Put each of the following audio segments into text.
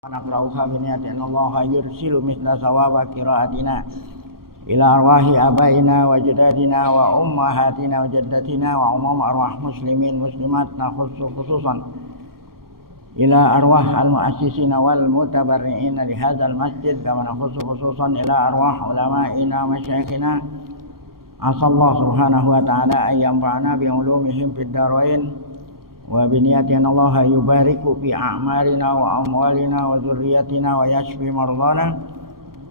ونقرأها بنية أن الله يرسل مثل ثواب قراءتنا إلى أرواح آبائنا وجدادنا وأمهاتنا وجدتنا وعموم أرواح مسلمين مسلمات نخص خصوصا إلى أرواح المؤسسين والمتبرعين لهذا المسجد كما نخص خصوصا إلى أرواح علمائنا ومشايخنا عسى الله سبحانه وتعالى أن ينفعنا بعلومهم في الدارين وبنية أن الله يبارك في أعمالنا وأموالنا وذريتنا ويشفي مرضانا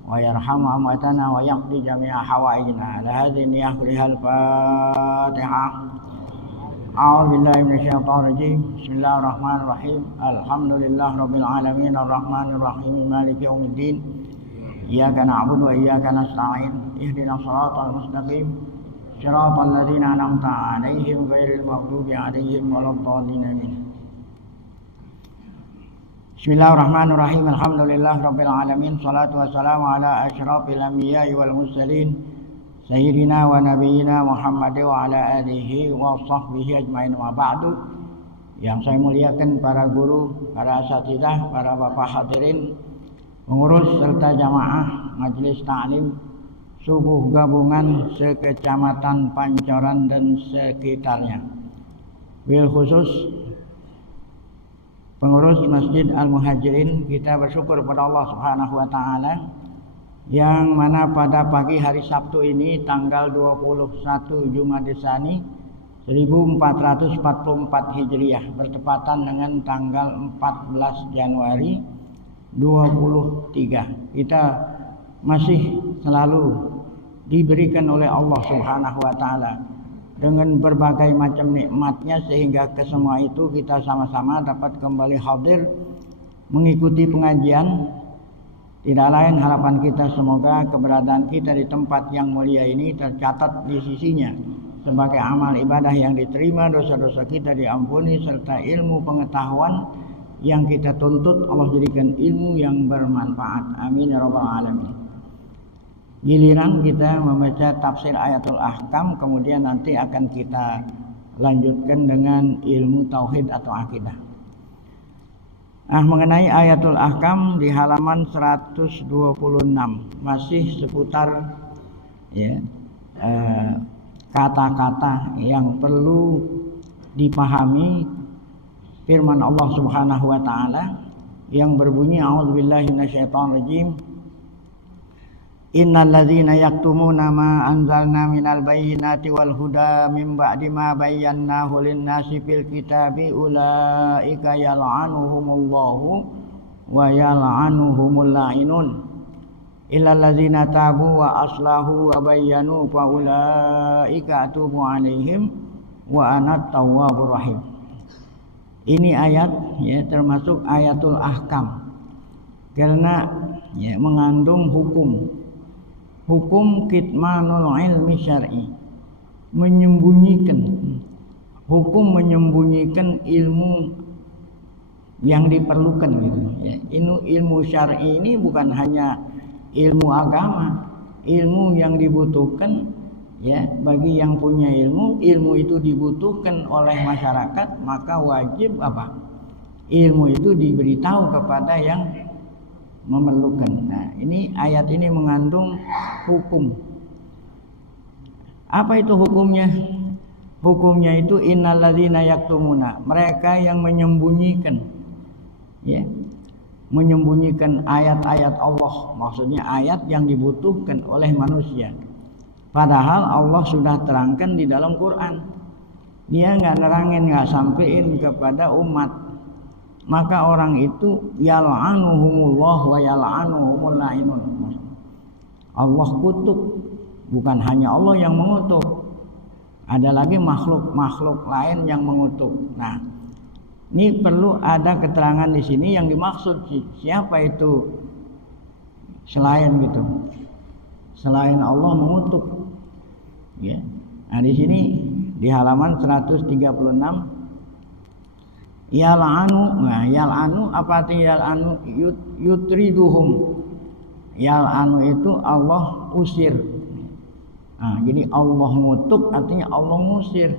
ويرحم أمواتنا ويقضي جميع حوائجنا. على هذه النية كلها الفاتحة. أعوذ بالله من الشيطان الرجيم. بسم الله الرحمن الرحيم. الحمد لله رب العالمين الرحمن الرحيم مالك يوم الدين. إياك نعبد وإياك نستعين. اهدنا الصراط المستقيم صراط الذين أنعمت عليهم غير المغضوب عليهم ولا الضالين آمين. Bismillahirrahmanirrahim. Alhamdulillah rabbil alamin. Shalatu wassalamu ala asyrafil anbiya'i wal mursalin sayyidina wa nabiyyina Muhammad wa ala alihi wa sahbihi ajmain wa ba'du. Yang saya muliakan para guru, para asatidzah, para bapak hadirin, pengurus serta jamaah majelis ta'lim subuh gabungan sekecamatan Pancoran dan sekitarnya. Bil khusus pengurus Masjid Al-Muhajirin, kita bersyukur pada Allah Subhanahu wa taala yang mana pada pagi hari Sabtu ini tanggal 21 Jumadtsani 1444 Hijriah bertepatan dengan tanggal 14 Januari 23. Kita masih selalu diberikan oleh Allah Subhanahu wa taala dengan berbagai macam nikmatnya sehingga kesemua itu kita sama-sama dapat kembali hadir mengikuti pengajian. Tidak lain harapan kita semoga keberadaan kita di tempat yang mulia ini tercatat di sisinya sebagai amal ibadah yang diterima, dosa-dosa kita diampuni, serta ilmu pengetahuan yang kita tuntut Allah jadikan ilmu yang bermanfaat. Amin ya rabbal alamin. Giliran kita membaca tafsir ayatul ahkam, kemudian nanti akan kita lanjutkan dengan ilmu tauhid atau akidah. Mengenai ayatul ahkam di halaman 126 masih seputar kata-kata yang perlu dipahami firman Allah Subhanahu wa taala yang berbunyi a'udzubillahi minasyaitonirrajim. Innal ladzina yaktumuna ma anzalna minal bayyinati wal huda min ba'di ma bayyanahu lin-nasi fil kitabi ulaika yal'anuhumullahu wa yal'anuhumul la'inun illal ladzina tabu wa aslahu wa bayyanu fa ulaika atubu 'alaihim wa anat tawwabur rahim. Ini ayat termasuk ayatul ahkam karena mengandung hukum kitmanul ilmi syar'i, menyembunyikan ilmu yang diperlukan gitu. Ilmu syar'i ini bukan hanya ilmu agama, ilmu yang dibutuhkan bagi yang punya ilmu itu dibutuhkan oleh masyarakat, maka wajib ilmu itu diberitahu kepada yang memerlukan. Nah, ini ayat ini mengandung hukum. Apa itu hukumnya? Hukumnya itu innalladzina yaktumuna, mereka yang menyembunyikan menyembunyikan ayat-ayat Allah, maksudnya ayat yang dibutuhkan oleh manusia. Padahal Allah sudah terangkan di dalam Quran. Dia nggak nerangin, nggak sampein kepada umat. Maka orang itu yal'anuhumullah wa yal'anuhumul la'inun. Allah kutuk, bukan hanya Allah yang mengutuk, ada lagi makhluk-makhluk lain yang mengutuk. Nah, ini perlu ada keterangan di sini yang dimaksud siapa itu selain selain Allah mengutuk. Nah, di sini di halaman 136 yal'anu apa artinya yal'anu? Yutriduhum. Yal'anu itu Allah usir. Jadi Allah ngutuk artinya Allah ngusir.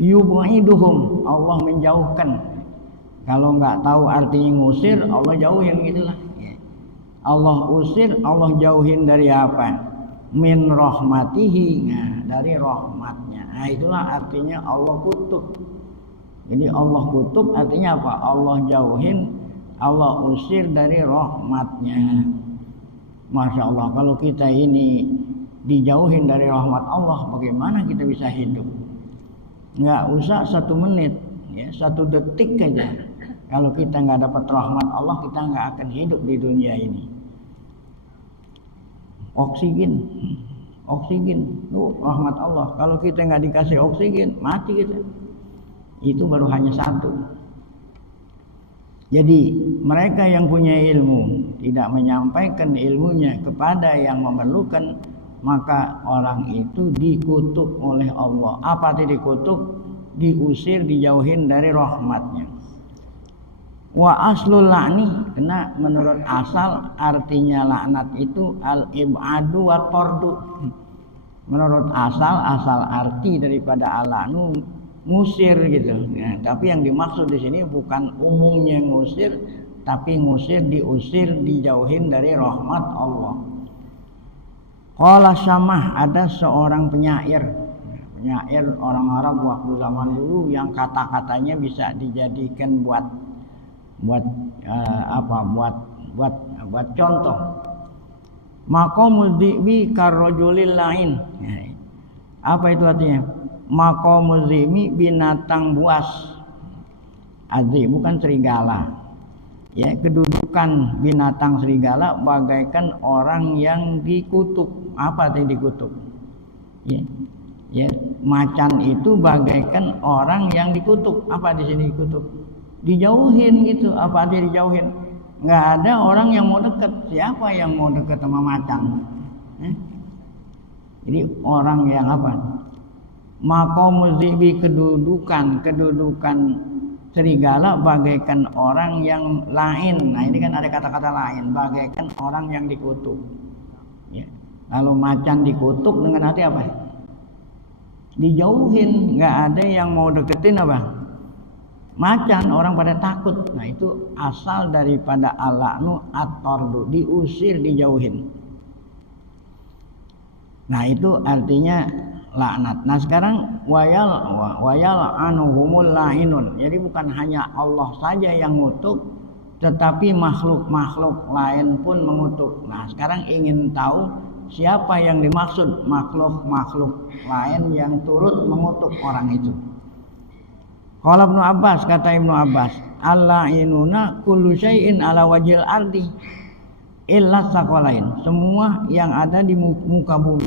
Yub'iduhum, Allah menjauhkan. Kalau nggak tahu artinya ngusir, Allah jauhin gitulah. Allah usir, Allah jauhin dari apa? Min rahmatihi, nah, dari rahmatnya. Nah itulah artinya Allah kutuk. Jadi Allah kutuk artinya apa? Allah jauhin, Allah usir dari rahmatnya. Masya Allah, kalau kita ini dijauhin dari rahmat Allah, bagaimana kita bisa hidup? Nggak usah 1 menit, ya 1 detik aja. Kalau kita nggak dapat rahmat Allah, kita nggak akan hidup di dunia ini. Oksigen, tuh rahmat Allah. Kalau kita nggak dikasih oksigen, mati kita. Itu baru hanya 1. Jadi mereka yang punya ilmu tidak menyampaikan ilmunya kepada yang memerlukan, maka orang itu dikutuk oleh Allah. Apa itu dikutuk? Diusir, dijauhin dari rahmatnya. Wa aslul la'ni, karena menurut asal artinya laknat itu al-ib'adu wa tardu. Menurut asal arti daripada al-la'nu ngusir gitu. Nah, tapi yang dimaksud di sini bukan umumnya ngusir, tapi ngusir, diusir, dijauhin dari rahmat Allah. Qala Syamah, ada seorang penyair orang Arab waktu zaman dulu yang kata-katanya bisa dijadikan buat contoh. Maqamul dhi'bi karrajulil lain. Apa itu artinya? Maqamul dhi'bi binatang buas. Adzi bukan serigala. Ya, kedudukan binatang serigala bagaikan orang yang dikutuk. Apa yang dikutuk? Ya, macan itu bagaikan orang yang dikutuk. Apa di sini dikutuk? Dijauhin gitu. Apa artinya dijauhin? Nggak ada orang yang mau dekat. Siapa yang mau dekat sama macan? Jadi orang yang apa? Maqamul dhi'bi, kedudukan serigala bagaikan orang yang lain. Nah ini kan ada kata-kata lain, bagaikan orang yang dikutuk. Ya. Kalau macan dikutuk dengan hati apa? Dijauhin, nggak ada yang mau deketin apa? Macan, orang pada takut. Nah itu asal daripada al-la'nu at-tardu, diusir, dijauhin. Nah itu artinya laknat. Nah sekarang wayal anuhumul la'inun. Jadi bukan hanya Allah saja yang ngutuk, tetapi makhluk-makhluk lain pun mengutuk. Nah sekarang ingin tahu siapa yang dimaksud makhluk-makhluk lain yang turut mengutuk orang itu. Qala Ibnu Abbas, kata Ibnu Abbas, al-la'inuna kullu syai'in ala wajhil ardi illa saqalain. Semua yang ada di muka bumi.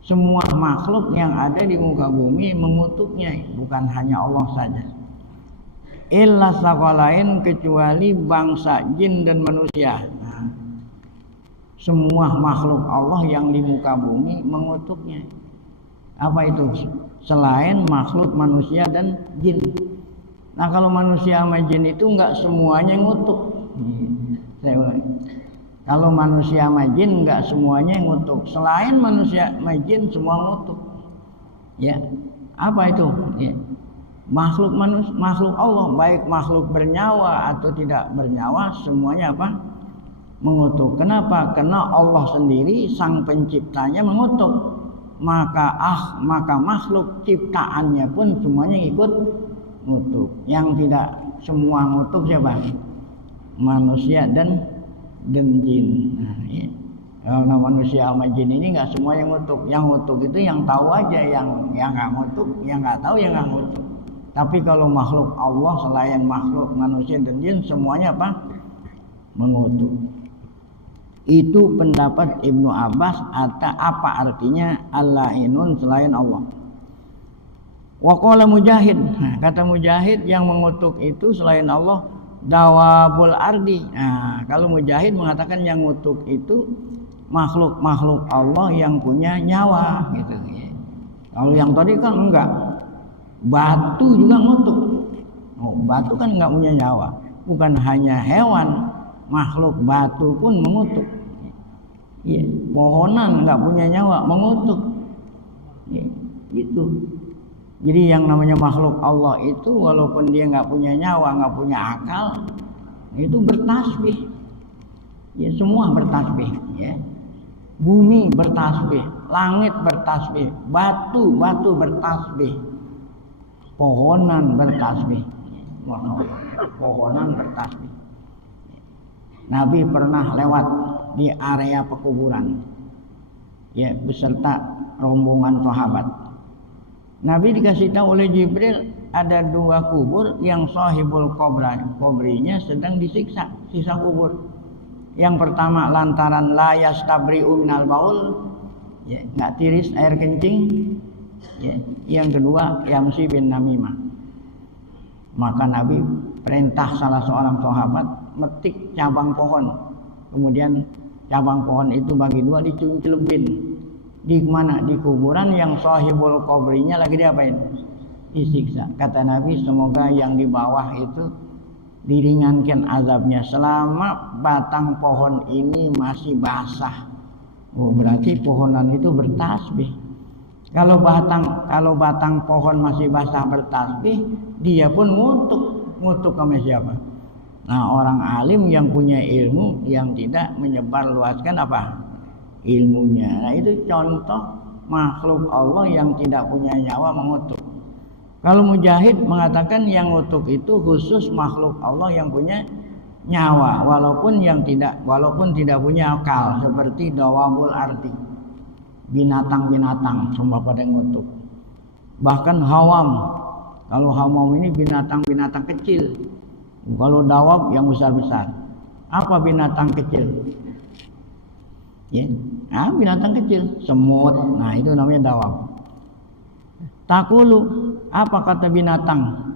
Semua makhluk yang ada di muka bumi mengutuknya, bukan hanya Allah saja. Illa saqalain, kecuali bangsa jin dan manusia. Nah, semua makhluk Allah yang di muka bumi mengutuknya. Apa itu? Selain makhluk manusia dan jin. Nah kalau manusia sama jin itu enggak semuanya ngutuk. Saya ulangi. Kalau manusia sama jin enggak semuanya ngutuk. Selain manusia sama jin semua ngutuk. Ya. Apa itu? Ya. Makhluk Allah, baik makhluk bernyawa atau tidak bernyawa, semuanya apa? Mengutuk. Kenapa? Karena Allah sendiri sang penciptanya mengutuk. Maka makhluk ciptaannya pun semuanya ikut ngutuk. Yang tidak semua ngutuk siapa? Manusia dan jin. Nah, ya. Kalau manusia sama jin ini nggak semua yang ngutuk. Yang ngutuk itu yang tahu aja, yang nggak ngutuk, yang nggak tahu yang nggak ngutuk. Tapi kalau makhluk Allah selain makhluk manusia dan jin semuanya apa? Mengutuk. Itu pendapat Ibnu Abbas. Atau apa artinya al-la'inun selain Allah. Wa qala Mujahid, kata Mujahid, yang mengutuk itu selain Allah dawabul ardi. Nah, kalau Mujahid mengatakan yang mengutuk itu makhluk-makhluk Allah yang punya nyawa gitu. Kalau yang tadi kan enggak. Batu juga mengutuk. Oh, batu kan enggak punya nyawa. Bukan hanya hewan, makhluk batu pun mengutuk. Ya, pohonan nggak punya nyawa mengutuk. Ya, itu. Jadi yang namanya makhluk Allah itu walaupun dia nggak punya nyawa, nggak punya akal, itu bertasbih. Ya semua bertasbih. Ya. Bumi bertasbih, langit bertasbih, batu bertasbih, pohonan bertasbih, pohonan bertasbih. Nabi pernah lewat di area pekuburan, ya beserta rombongan sahabat. Nabi dikasih tahu oleh Jibril ada 2 kubur yang sahibul kubrinya sedang disiksa, sisa kubur. Yang pertama lantaran la yastabri'u minal baul, ya, nggak tiris air kencing. Ya. Yang kedua yamsi bin namimah. Maka Nabi perintah salah seorang sahabat metik cabang pohon, kemudian cabang pohon itu bagi 2 dicelupin. Di mana? Di kuburan yang sahibul kubrinya lagi diapain? Disiksa. Kata Nabi, semoga yang di bawah itu diringankan azabnya selama batang pohon ini masih basah. Oh, berarti pohonan itu bertasbih. Kalau batang pohon masih basah bertasbih, dia pun ngutuk sama siapa? Nah, orang alim yang punya ilmu yang tidak menyebarluaskan apa? Ilmunya. Nah, itu contoh makhluk Allah yang tidak punya nyawa mengutuk. Kalau Mujahid mengatakan yang ngutuk itu khusus makhluk Allah yang punya nyawa, walaupun tidak punya akal, seperti dawabul arti, binatang-binatang semua pada ngutuk. Bahkan hawam, kalau hawam ini binatang-binatang kecil. Kalau dawab yang besar-besar. Apa binatang kecil? Ya, binatang kecil, semut. Nah, itu namanya dawab. Takulu, apa kata binatang?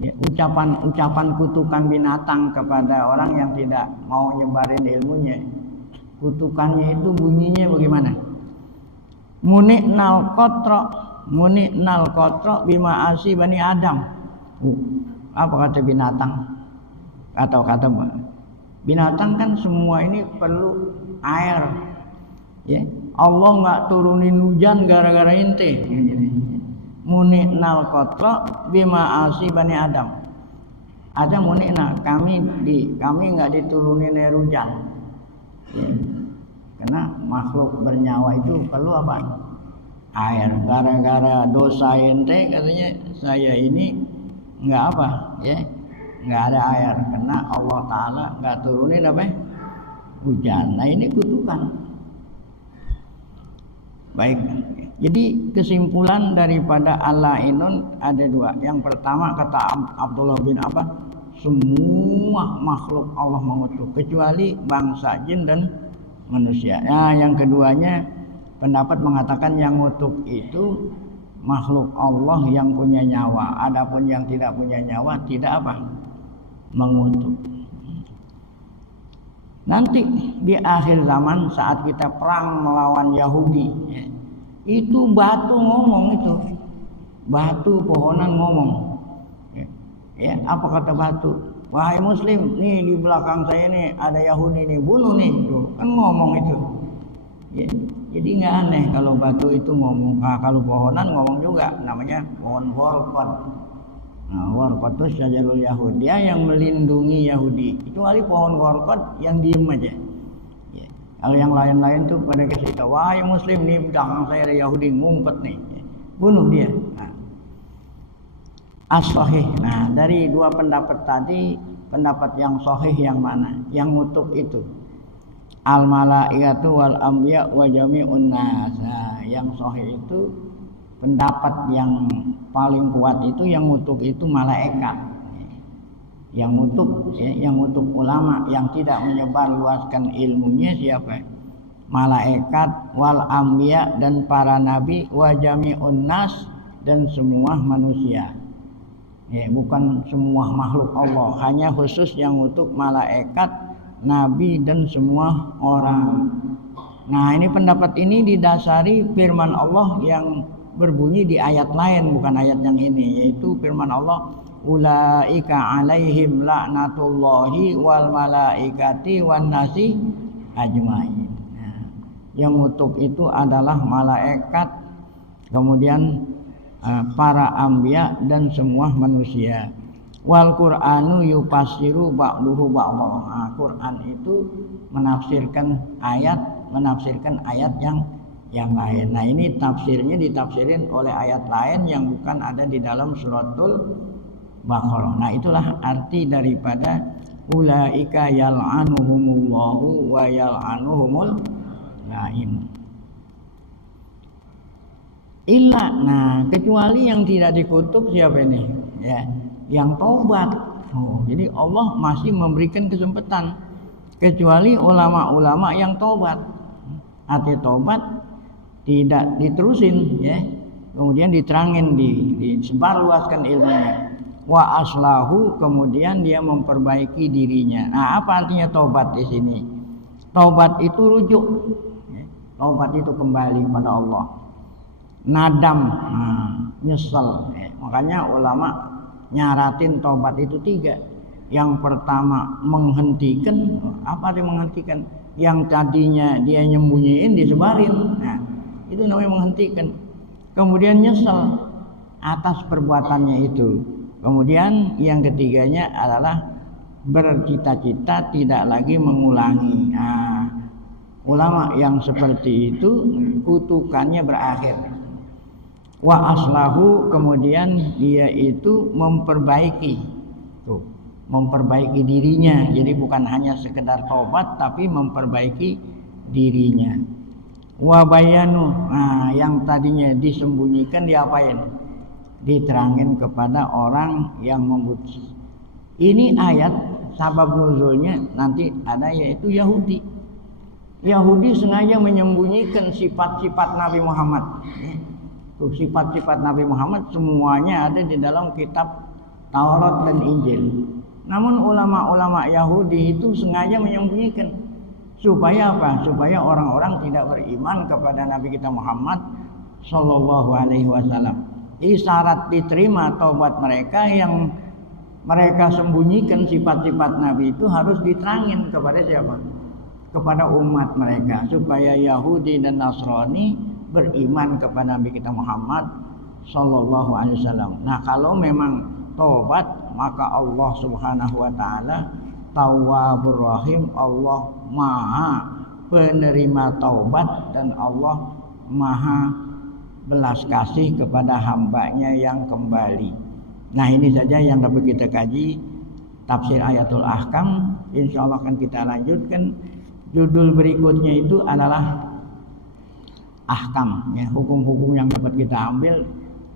Ya, ucapan kutukan binatang kepada orang yang tidak mau nyebarin ilmunya. Kutukannya itu bunyinya bagaimana? Muni'nal qatra bima asi bani Adam. Apa kata binatang? Atau kata binatang kan semua ini perlu air. Ya, Allah nggak turunin hujan gara-gara ente. Muni'nal qatra bima asi bani Adam. Ada muni'na, kami nggak diturunin air hujan. Ya. Karena makhluk bernyawa itu perlu apa? Air. Gara-gara dosa ente katanya saya ini nggak apa, ya, nggak ada air karena Allah Taala nggak turunin apa? Hujan. Nah, ini kutukan. Baik. Jadi kesimpulan daripada al-la'inun ada 2. Yang pertama kata Abdullah bin Abbas, semua makhluk Allah mengutuk kecuali bangsa jin dan manusia. Nah, yang keduanya pendapat mengatakan yang mengutuk itu makhluk Allah yang punya nyawa. Adapun yang tidak punya nyawa tidak apa? Mengutuk. Nanti di akhir zaman saat kita perang melawan Yahudi, ya, itu batu ngomong itu. Batu pohonan ngomong. Ya, apa kata batu? Wahai muslim, nih di belakang saya nih ada Yahudi nih, bunuh nih. Tuh, kan ngomong itu. Ya, jadi nggak aneh kalau batu itu ngomong. Nah, kalau pohonan ngomong juga, namanya pohon warqad. Nah, warqad itu syajarul Yahudi, dia yang melindungi Yahudi. Kecuali pohon warqad yang diem aja. Ya. Kalau yang lain-lain tuh pada kasih tahu, wahai muslim nih belakang saya ada Yahudi ngumpet nih, ya, bunuh dia. Nah, as-sahih. Nah, dari 2 pendapat tadi, pendapat yang sahih yang mana? Yang ngutuk itu al-malaikatu wal anbiya wa jami'un nas. Nah, yang sahih itu pendapat yang paling kuat itu yang ngutuk itu malaikat. Yang ngutuk, ya, yang ngutuk ulama yang tidak menyebarluaskan ilmunya siapa? Malaikat wal anbiya dan para nabi wa jami'un nas dan semua manusia. Ya, bukan semua makhluk Allah, hanya khusus yang ngutuk malaikat, nabi dan semua orang. Nah, ini pendapat ini didasari firman Allah yang berbunyi di ayat lain, bukan ayat yang ini, yaitu firman Allah, ulaika alaihim la'natullahi wal malaikati wan nasi ajmain. Nah, yang ngutuk itu adalah malaikat, kemudian para anbiya dan semua manusia. Wal Qur'anu yufassiru ba'duhu ba'dha. Quran itu menafsirkan ayat yang lain. Nah, ini tafsirnya ditafsirin oleh ayat lain yang bukan ada di dalam suratul Baqarah. Nah, itulah arti daripada ulaika yal'anuhumullahu wa yal'anuhumul lain. Nah, kecuali yang tidak dikutuk siapa ini? Ya, yang taubat. Jadi Allah masih memberikan kesempatan kecuali ulama-ulama yang taubat. Arti taubat tidak diterusin, ya. Kemudian diterangin, disebarluaskan ilmunya. Wa aslahu, kemudian dia memperbaiki dirinya. Nah, apa artinya taubat di sini? Taubat itu rujuk, ya. Taubat itu kembali pada Allah. Nadam, nyesel. Makanya ulama nyaratin taubat itu 3. Yang pertama menghentikan. Apa arti menghentikan? Yang tadinya dia nyembunyiin disebarin. Nah, itu namanya menghentikan. Kemudian nyesel atas perbuatannya itu. Kemudian yang ketiganya adalah bercita-cita tidak lagi mengulangi. Nah, ulama yang seperti itu kutukannya berakhir. Wa aslahu, kemudian dia itu memperbaiki dirinya. Jadi bukan hanya sekedar taubat tapi memperbaiki dirinya. Wa bayanu, yang tadinya disembunyikan diapain? Diterangin kepada orang yang membutuhkan. Ini ayat sabab nuzulnya nanti ada, yaitu Yahudi. Yahudi sengaja menyembunyikan sifat-sifat Nabi Muhammad. Sifat-sifat Nabi Muhammad semuanya ada di dalam kitab Taurat dan Injil. Namun ulama-ulama Yahudi itu sengaja menyembunyikan. Supaya apa? Supaya orang-orang tidak beriman kepada Nabi kita Muhammad Sallallahu Alaihi Wasallam. Syarat diterima taubat mereka yang mereka sembunyikan sifat-sifat Nabi itu harus diterangin kepada siapa? Kepada umat mereka, supaya Yahudi dan Nasrani beriman kepada Nabi kita Muhammad Sallallahu Alaihi Wasallam. Nah, kalau memang taubat, maka Allah Subhanahu Wa Taala Tawwabur Rahim, Allah Maha penerima taubat dan Allah Maha belas kasih kepada hambanya yang kembali. Nah, ini saja yang dapat kita kaji tafsir Ayatul Ahkam. Insya Allah akan kita lanjutkan. Judul berikutnya itu adalah ahkam, ya, hukum-hukum yang dapat kita ambil.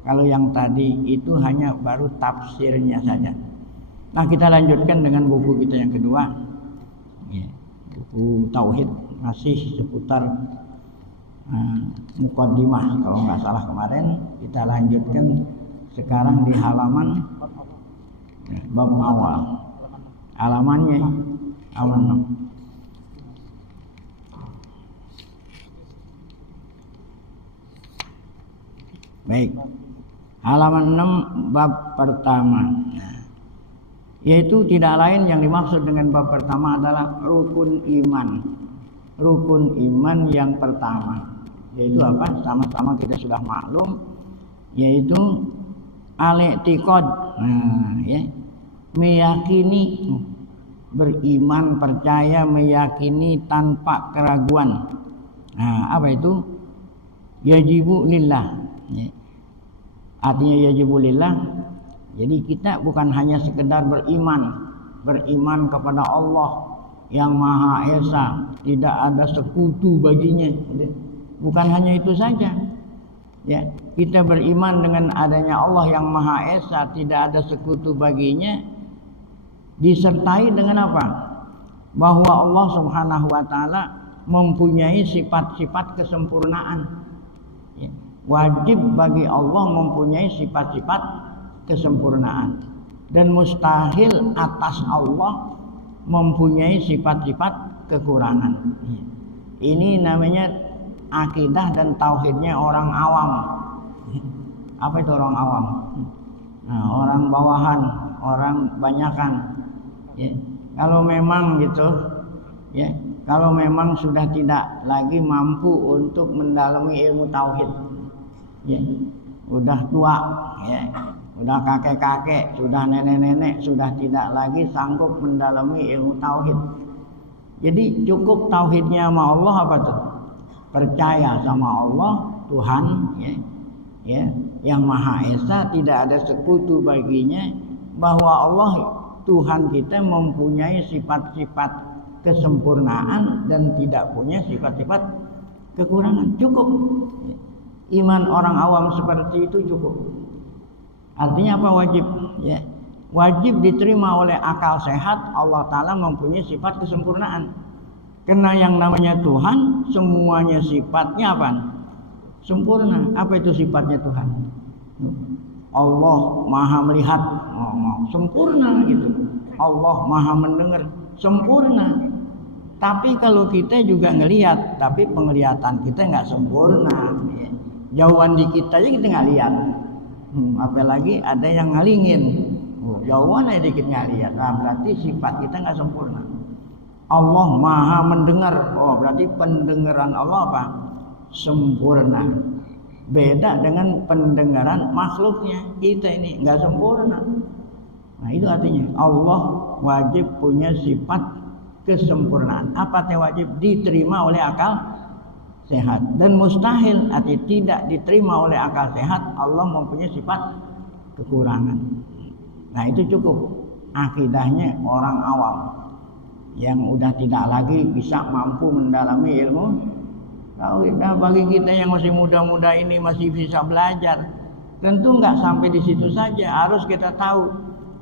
Kalau yang tadi itu hanya baru tafsirnya saja. Nah, kita lanjutkan dengan buku kita yang kedua, ya, buku Tauhid, masih seputar muqaddimah kalau nggak salah kemarin. Kita lanjutkan sekarang di halaman bab awal, halamannya halaman 6. Baik, halaman 6 bab pertama. Yaitu tidak lain yang dimaksud dengan bab pertama adalah rukun iman. Rukun iman yang pertama, yaitu apa? Sama-sama kita sudah maklum, yaitu al-i'tiqad. Ya, meyakini, beriman, percaya, meyakini tanpa keraguan. Apa itu? Yajibu lillah. Ya. Artinya yajibu lillah. Jadi kita bukan hanya sekedar beriman kepada Allah yang Maha Esa, tidak ada sekutu baginya. Bukan hanya itu saja. Ya, kita beriman dengan adanya Allah yang Maha Esa, tidak ada sekutu baginya, disertai dengan apa? Bahwa Allah Subhanahu Wa Taala mempunyai sifat-sifat kesempurnaan. Ya. Wajib bagi Allah mempunyai sifat-sifat kesempurnaan, dan mustahil atas Allah mempunyai sifat-sifat kekurangan. Ini namanya akidah dan tauhidnya orang awam. Apa itu orang awam? Orang bawahan, orang banyakan. Ya. Kalau memang gitu, ya, kalau memang sudah tidak lagi mampu untuk mendalami ilmu tauhid, ya, udah tua, ya, udah kakek-kakek, sudah nenek-nenek, sudah tidak lagi sanggup mendalami ilmu tauhid. Jadi cukup tauhidnya sama Allah apa tuh? Percaya sama Allah Tuhan, ya, yang Maha Esa, tidak ada sekutu baginya, bahwa Allah Tuhan kita mempunyai sifat-sifat kesempurnaan dan tidak punya sifat-sifat kekurangan. Cukup. Iman orang awam seperti itu cukup. Artinya apa? Wajib, ya. Wajib diterima oleh akal sehat. Allah Ta'ala mempunyai sifat kesempurnaan. Karena yang namanya Tuhan, semuanya sifatnya apa? Sempurna. Apa itu sifatnya Tuhan? Allah maha melihat, sempurna gitu. Allah maha mendengar, sempurna. Tapi kalau kita juga ngelihat, tapi penglihatan kita nggak sempurna. Jauhan dikit aja kita nggak lihat. Apalagi ada yang ngalingin. Jauhan aja dikit nggak lihat. Nah, berarti sifat kita nggak sempurna. Allah maha mendengar. Oh, berarti pendengaran Allah apa? Sempurna. Beda dengan pendengaran makhluknya. Kita ini nggak sempurna. Nah, itu artinya Allah wajib punya sifat kesempurnaan. Apa yang wajib diterima oleh akal sehat, dan mustahil artinya tidak diterima oleh akal sehat Allah mempunyai sifat kekurangan. Nah, itu cukup akidahnya orang awam yang udah tidak lagi bisa mampu mendalami ilmu tauhid. Nah, bagi kita yang masih muda-muda ini masih bisa belajar, tentu nggak sampai di situ saja. Harus kita tahu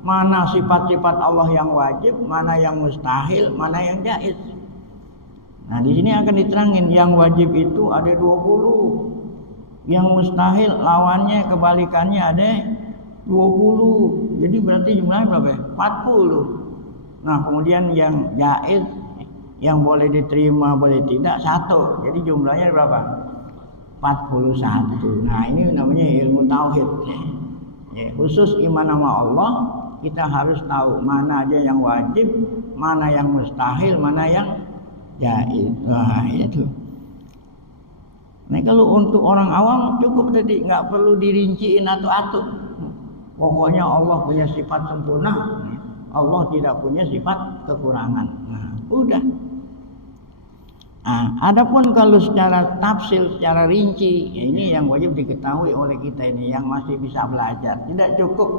mana sifat-sifat Allah yang wajib, mana yang mustahil, mana yang jaiz. Nah, di sini akan diterangin yang wajib itu ada 20. Yang mustahil lawannya kebalikannya ada 20. Jadi berarti jumlahnya berapa ya? 40. Nah, kemudian yang jaiz, yang boleh diterima boleh tidak 1. Jadi jumlahnya berapa? 41. Nah, ini namanya ilmu tauhid. Ya, khusus iman sama Allah, kita harus tahu mana aja yang wajib, mana yang mustahil, mana yang jaiz. Nah, itu. Nah, kalau untuk orang awam cukup tadi, nggak perlu dirinciin atu-atu. Pokoknya Allah punya sifat sempurna, Allah tidak punya sifat kekurangan. Nah, udah. Nah, adapun kalau secara tafsil, secara rinci, ya ini yang wajib diketahui oleh kita ini yang masih bisa belajar. Tidak cukup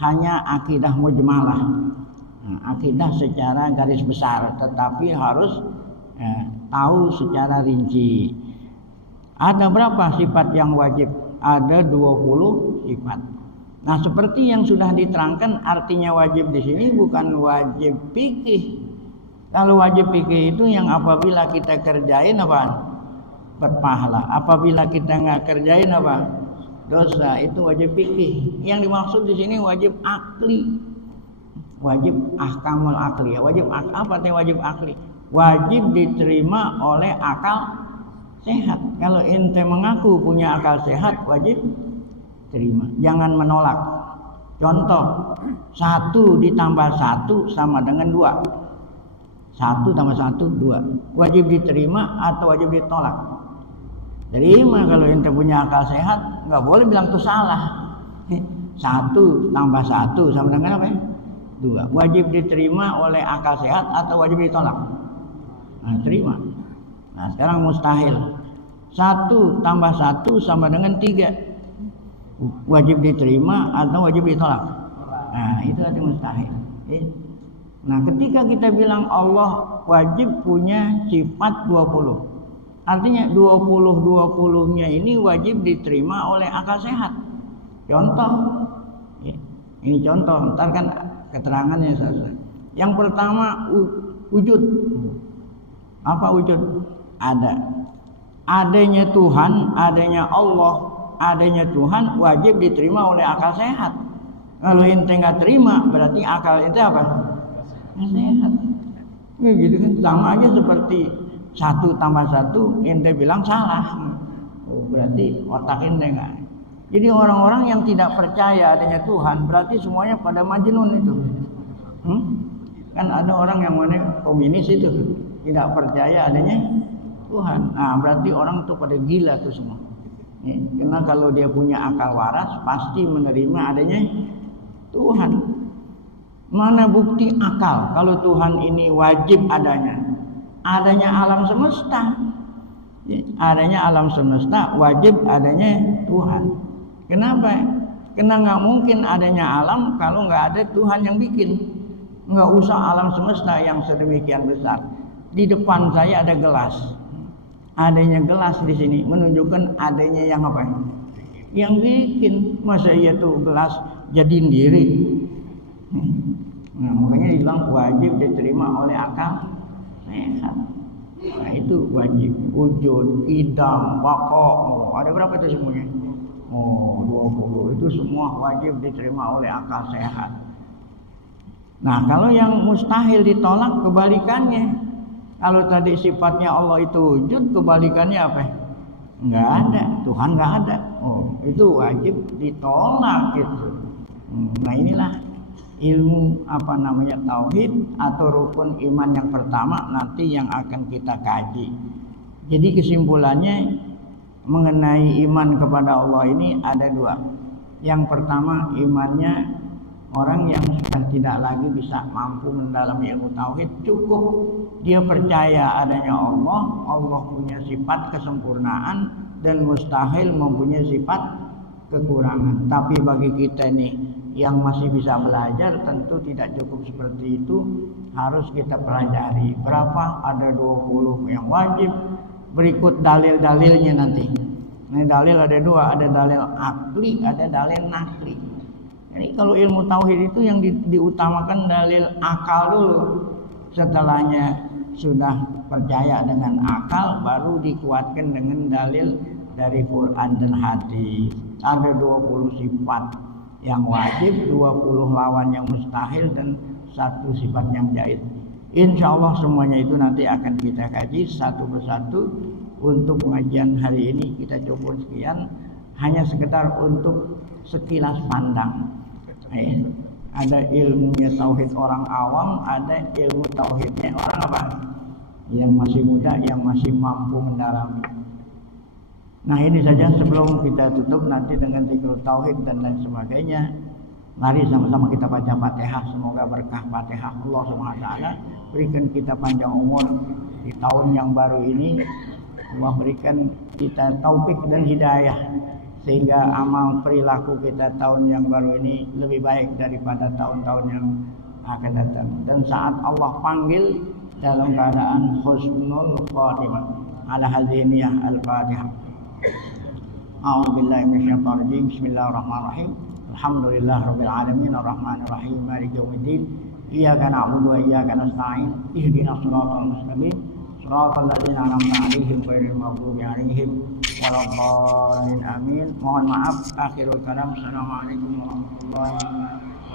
hanya akidah mujmalah. Nah, akidah secara garis besar, tetapi harus tahu secara rinci. Ada berapa sifat yang wajib? Ada 20 sifat. Nah, seperti yang sudah diterangkan, artinya wajib di sini bukan wajib fikih. Kalau wajib fikih itu yang apabila kita kerjain apa? Berpahala. Apabila kita nggak kerjain apa? Dosa. Itu wajib fikih. Yang dimaksud di sini wajib akli. Wajib ahkamul akli. Wajib apa itu wajib akli? Wajib diterima oleh akal sehat. Kalau ente mengaku punya akal sehat, wajib terima. Jangan menolak. Contoh, 1 ditambah 1 sama dengan 2. 1 tambah 1, 2. Wajib diterima atau wajib ditolak? Terima. Kalau ente punya akal sehat, nggak boleh bilang itu salah. 1 tambah 1 sama dengan apa ya? 2. Wajib diterima oleh akal sehat atau wajib ditolak? Nah, terima. Nah, sekarang mustahil. 1 tambah 1 sama dengan 3. Wajib diterima atau wajib ditolak? Nah, itu arti mustahil. Nah, ketika kita bilang Allah wajib punya sifat 20, artinya 20-20-nya ini wajib diterima oleh akal sehat. Contoh, ini contoh, ntar kan keterangannya selesai. Yang pertama, wujud. Apa wujud? Ada. Adanya Tuhan, adanya Allah, adanya Tuhan wajib diterima oleh akal sehat. Kalau ente nggak terima, berarti akal ente apa? Sehat. Gitu kan, sama aja seperti 1 tambah 1 ente bilang salah. Berarti otak ente nggak. Jadi orang-orang yang tidak percaya adanya Tuhan, berarti semuanya pada majnun itu. Kan ada orang yang mana komunis itu tidak percaya adanya Tuhan. Nah, berarti orang itu pada gila tuh semua. Karena kalau dia punya akal waras pasti menerima adanya Tuhan. Mana bukti akal kalau Tuhan ini wajib adanya? Adanya alam semesta. Adanya alam semesta wajib adanya Tuhan. Kenapa? Karena nggak mungkin adanya alam kalau nggak ada Tuhan yang bikin. Nggak usah alam semesta yang sedemikian besar. Di depan saya ada gelas. Adanya gelas di sini menunjukkan adanya yang apa? Yang bikin. Masa iya tuh gelas jadi sendiri? Nah, makanya dibilang wajib diterima oleh akal sehat. Nah, itu wajib. Wujud, idam, bako. Ada berapa itu semuanya? 20. Itu semua wajib diterima oleh akal sehat. Nah, kalau yang mustahil ditolak kebalikannya. Kalau tadi sifatnya Allah itu wujud, kebalikannya apa? Enggak ada, Tuhan enggak ada. Itu wajib ditolak gitu. Nah, inilah ilmu tauhid atau rukun iman yang pertama nanti yang akan kita kaji. Jadi kesimpulannya mengenai iman kepada Allah ini ada dua. Yang pertama, imannya orang yang sudah tidak lagi bisa mampu mendalami ilmu tauhid, cukup dia percaya adanya Allah, Allah punya sifat kesempurnaan dan mustahil mempunyai sifat kekurangan. Tapi bagi kita nih yang masih bisa belajar tentu tidak cukup seperti itu, harus kita pelajari. Berapa? Ada 20 yang wajib. Berikut dalil-dalilnya nanti. Ini dalil ada dua, ada dalil akli, ada dalil nakli. Jadi kalau ilmu tauhid itu yang diutamakan dalil akal dulu. Setelahnya sudah percaya dengan akal, baru dikuatkan dengan dalil dari Quran dan hadis. Ada 20 sifat yang wajib, 20 lawan yang mustahil, dan 1 sifat yang jaiz. Insya Allah semuanya itu nanti akan kita kaji satu persatu. Untuk pengajian hari ini kita cukup sekian, hanya sekedar untuk sekilas pandang. Ada ilmunya tauhid orang awam, ada ilmu tauhidnya orang apa? Yang masih muda, yang masih mampu mendalami. Nah, ini saja sebelum kita tutup nanti dengan zikir tauhid dan lain sebagainya. Mari sama-sama kita baca Fatihah. Semoga berkah Fatihah Allah Subhanahu wa taala berikan kita panjang umur di tahun yang baru ini. Allah berikan kita taufik dan hidayah sehingga amal perilaku kita tahun yang baru ini lebih baik daripada tahun-tahun yang akan datang. Dan saat Allah panggil dalam keadaan husnul khatimah. Ala hadhihi al-Fatihah. A'udzubillahi minasyaitonir rajim. Bismillahirrahmanirrahim. Alhamdulillahirabbil alamin arrahmanir rahim maliki yaumiddin. Iyyaka na'budu wa iyyaka nasta'in. Ihdinas shiratal mustaqim. Shiratal ladzina an'amta 'alaihim ghairil maghdubi 'alaihim waladdallin. Amin. Mohon maaf akhirul kalam. Assalamualaikum warahmatullahi Amin.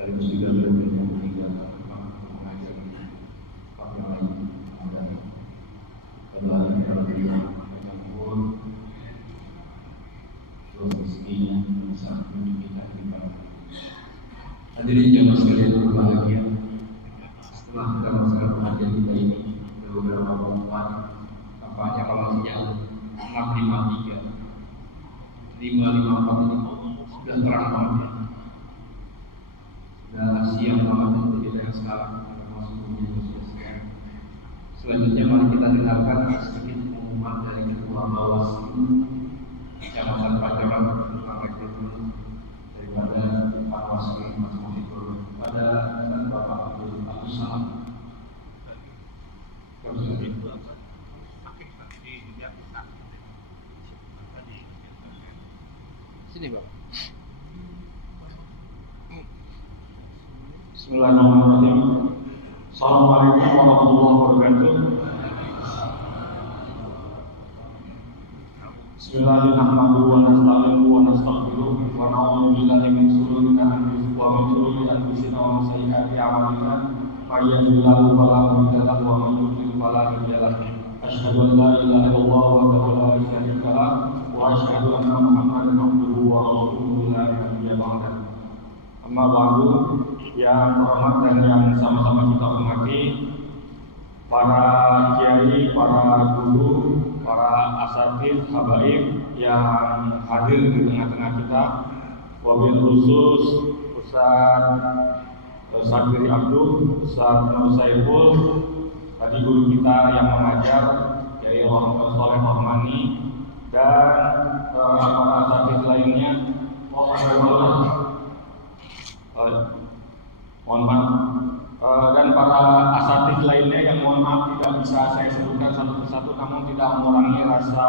sekaligus juga beliau yang meninggal mengajar di tempat yang lain. Dan berdoa kepada beliau yang pun terus rezekinya bisa menunjukkan kita. Hadirin jamaah sekalian berbahagia, setelah kita melaksanakan pengajian kita ini beberapa pertemuan, nampaknya kalau sejak 653 554 ini sudah terang banget ya. Sudah siang banget untuk kita yang sekarang termasuk menjadi sosial. Selanjutnya mari kita dengarkan sedikit pengumuman dari Ketua Bawaslu Kecamatan Pancoran tentang rekrutmen daripada Pak Waslu Mas Mufikur pada dan Bapak Abdul Salam. Sini Bapak. Bismillahirrahmanirrahim. Assalamualaikum warahmatullahi wabarakatuh. Bismillahirrahmanirrahim. Wa nasta'inuhu wa nastaghfiruh wa na'udzu billahi min shururi anfusina wa min shururi anfusina wa min sayyiati a'malina. May yahdihillahu fala mudilla lahu wa may yudlil fala hadiya lahu. Asyhadu an la ilaha illallah wahdahu la syarika lahu wa asyhadu anna Muhammadan abduhu wa rasuluhu la nabiyya ba'dahu. Amma ba'du, yang terhormat dan yang sama-sama kita hormati, para kiai, para guru, para asatidz, habaib yang hadir di tengah-tengah kita, wabil khusus Ustaz Sagiri Abdul, Ustaz Nur Saiful, tadi guru kita yang mengajar, Kiai Soleh Rahmani, dan para asatidz lainnya. Mohon maaf, dan para asatidz lainnya yang mohon maaf tidak bisa saya sebutkan satu persatu, namun tidak mengurangi rasa